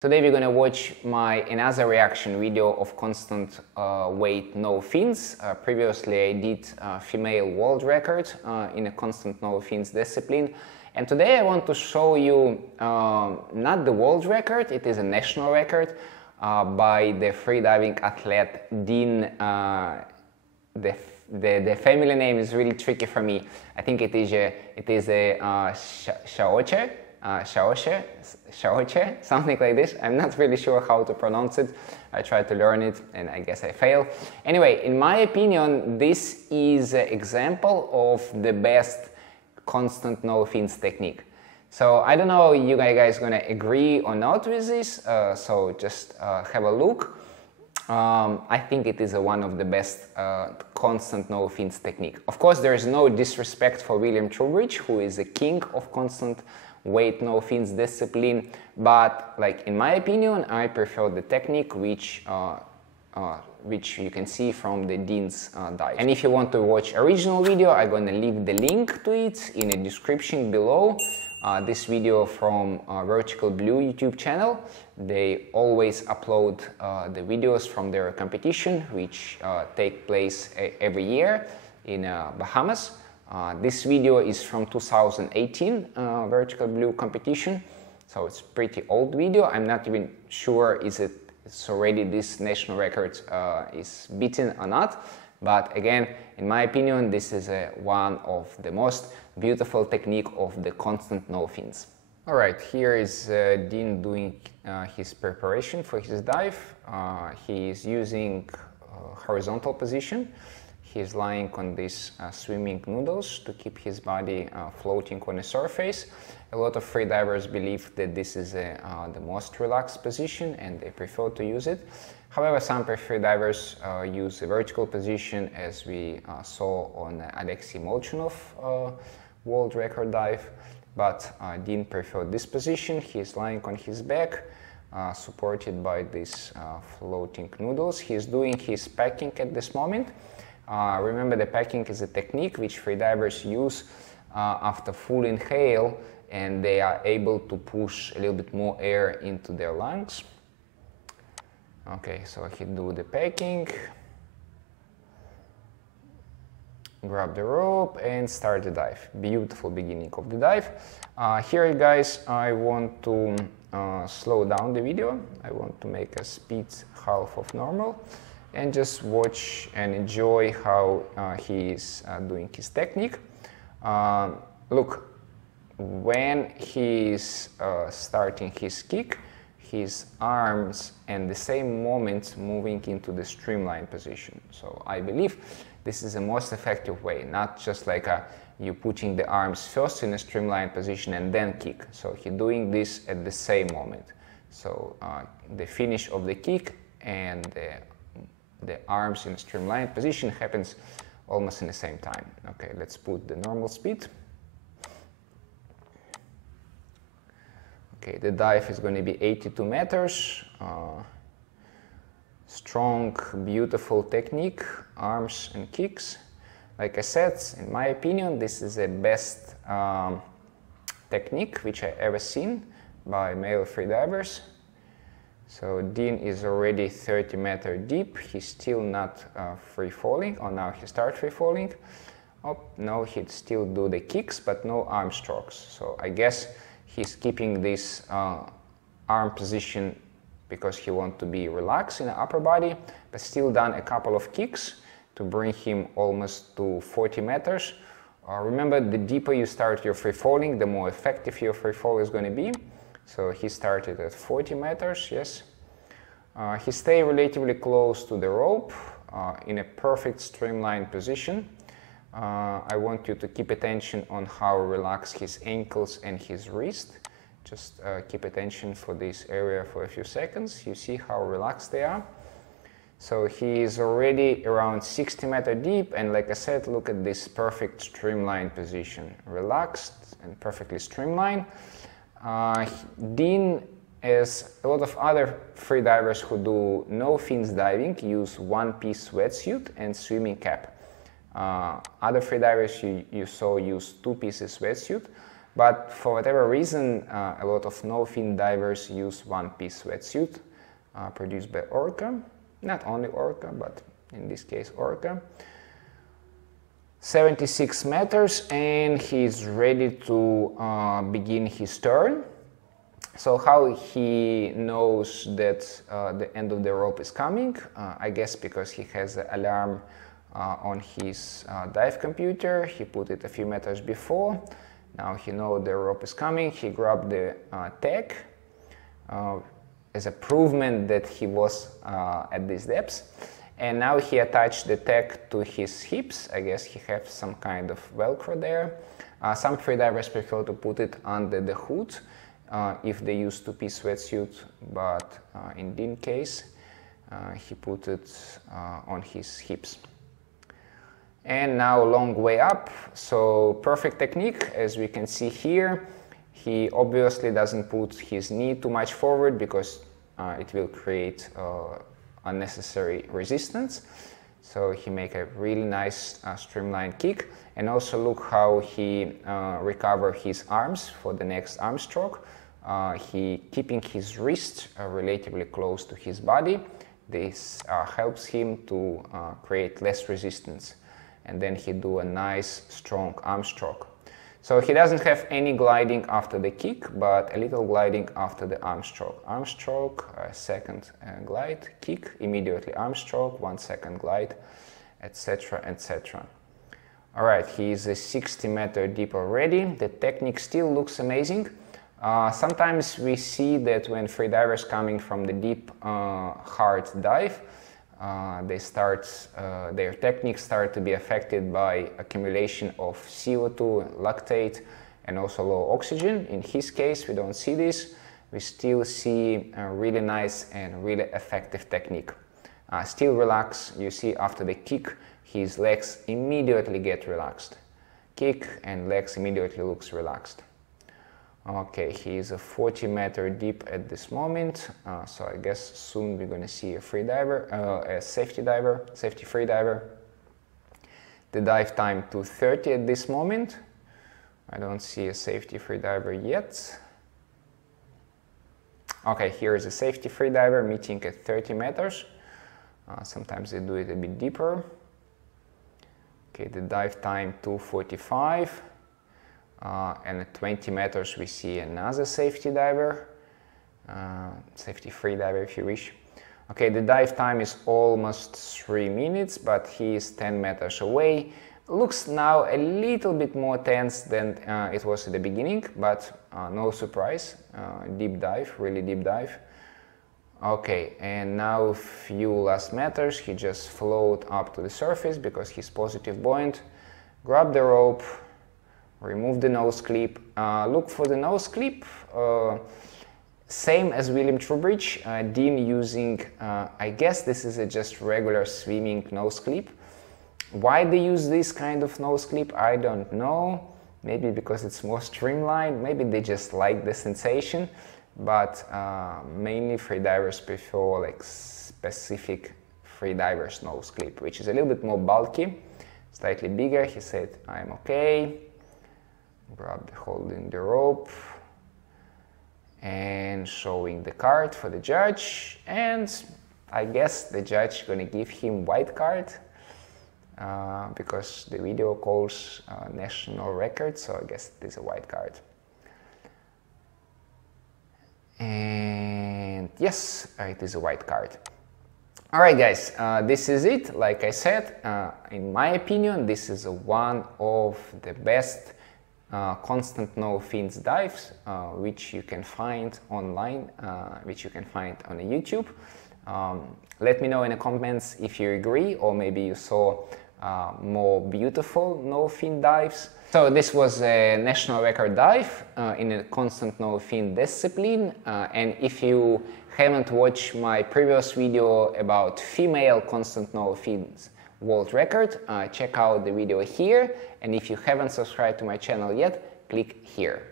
Today we're gonna watch another reaction video of constant weight no fins. Previously I did female world record in a constant no fins discipline, and today I want to show you not the world record, it is a national record by the freediving athlete Dean. The family name is really tricky for me. I think it is a Chaouche. Chaouche, something like this. I'm not really sure how to pronounce it. I tried to learn it and I guess I failed. Anyway, in my opinion, this is an example of the best constant no fins technique. So I don't know you guys gonna agree or not with this, so just have a look. I think it is one of the best constant no fins technique. Of course, there is no disrespect for William Trowbridge, who is the king of constant weight no fins discipline, but like in my opinion, I prefer the technique which you can see from the Dean's dive. And if you want to watch original video, I'm gonna leave the link to it in the description below. This video from Vertical Blue YouTube channel. They always upload the videos from their competition, which take place every year in Bahamas. This video is from 2018 Vertical Blue competition, so it's pretty old video. I'm not even sure it's already this national record is beaten or not, but again, in my opinion, this is one of the most beautiful technique of the constant no fins. Alright, here is Dean doing his preparation for his dive. He is using horizontal position. He is lying on these swimming noodles to keep his body floating on the surface. A lot of freedivers believe that this is the most relaxed position and they prefer to use it. However, some freedivers use a vertical position, as we saw on Alexei Molchanov world record dive, but Dean preferred this position. He is lying on his back, supported by these floating noodles. He is doing his packing at this moment. Remember, the packing is a technique which freedivers use after full inhale, and they are able to push a little bit more air into their lungs. Okay, so he do the packing, grab the rope and start the dive. Beautiful beginning of the dive. Here guys, I want to slow down the video. I want to make a speed half of normal and just watch and enjoy how he is doing his technique. Look, when he is starting his kick, his arms and the same moment moving into the streamline position. So I believe this is the most effective way, not just like you putting the arms first in a streamline position and then kick. So he doing this at the same moment. So the finish of the kick and the arms in a streamline position happens almost in the same time. Okay, let's put the normal speed. Okay, the dive is going to be 82 meters. Strong, beautiful technique, arms and kicks. Like I said, in my opinion, this is the best technique which I ever seen by male freedivers. So Dean is already 30 meters deep. He's still not free falling. Oh, now he starts free falling. Oh, no, he'd still do the kicks, but no arm strokes. So I guess he's keeping this arm position because he wants to be relaxed in the upper body, but still done a couple of kicks to bring him almost to 40 meters. Remember, the deeper you start your free falling, the more effective your free fall is going to be. So he started at 40 meters, yes. He stayed relatively close to the rope in a perfect streamline position. I want you to keep attention on how relaxed his ankles and his wrist. Just keep attention for this area for a few seconds. You see how relaxed they are. So he is already around 60 meters deep, and like I said, look at this perfect streamline position. Relaxed and perfectly streamlined. Dean, as a lot of other freedivers who do no fins diving, use one-piece wetsuit and swimming cap. Other freedivers you saw use two pieces wetsuit, But for whatever reason, a lot of no-fin divers use one-piece wetsuit produced by Orca. Not only Orca, but in this case Orca. 76 meters, and he's ready to begin his turn. So how he knows that the end of the rope is coming? I guess because he has an alarm on his dive computer. He put it a few meters before. Now he knows the rope is coming. He grabbed the tag as a provement that he was at these depths. And now he attached the tag to his hips. I guess he has some kind of Velcro there. Some freedivers prefer to put it under the hood if they use two-piece wetsuit, but in Dean's case, he put it on his hips. And now long way up, so perfect technique. As we can see here, he obviously doesn't put his knee too much forward because it will create unnecessary resistance. So he make a really nice streamlined kick, and also look how he recover his arms for the next arm stroke. He keeping his wrist relatively close to his body. This helps him to create less resistance, and then he do a nice strong arm stroke. So he doesn't have any gliding after the kick, but a little gliding after the arm stroke. Arm stroke, second glide, kick, immediately arm stroke, 1 second glide, etc, etc. Alright, he is a 60 meter deep already. The technique still looks amazing. Sometimes we see that when freedivers coming from the deep, hard dive, their techniques start to be affected by accumulation of CO2, lactate, and also low oxygen. In his case, we don't see this. We still see a really nice and really effective technique. Still relax. You see after the kick, his legs immediately get relaxed. Kick and legs immediately looks relaxed. Okay, he is a 40 meter deep at this moment, so I guess soon we're going to see a freediver, a safety freediver. The dive time 2:30 at this moment. I don't see a safety freediver yet. Okay, here is a safety freediver meeting at 30 meters. Sometimes they do it a bit deeper. Okay, the dive time 2:45. And at 20 meters we see another safety diver, safety freediver if you wish. Okay, the dive time is almost 3 minutes, but he is 10 meters away. Looks now a little bit more tense than it was at the beginning, but no surprise. Deep dive, really deep dive. Okay, and now few last meters, he just float up to the surface because he's positive buoyant. Grab the rope, remove the nose clip. Look for the nose clip. Same as William Trubridge, Dean using, I guess this is a just regular swimming nose clip. Why they use this kind of nose clip, I don't know. Maybe because it's more streamlined, maybe they just like the sensation, but mainly freedivers prefer like specific freedivers nose clip, which is a little bit more bulky, slightly bigger. He said, I'm okay. Holding the rope and showing the card for the judge, and I guess the judge gonna give him white card because the video calls national record, so I guess it is a white card. And yes, it is a white card. Alright guys, this is it. Like I said, in my opinion, this is one of the best constant no fins dives, which you can find online, which you can find on YouTube. Let me know in the comments if you agree, or maybe you saw more beautiful no fin dives. So this was a national record dive in a constant no fin discipline, and if you haven't watched my previous video about female constant no fins world record, check out the video here, and if you haven't subscribed to my channel yet, click here.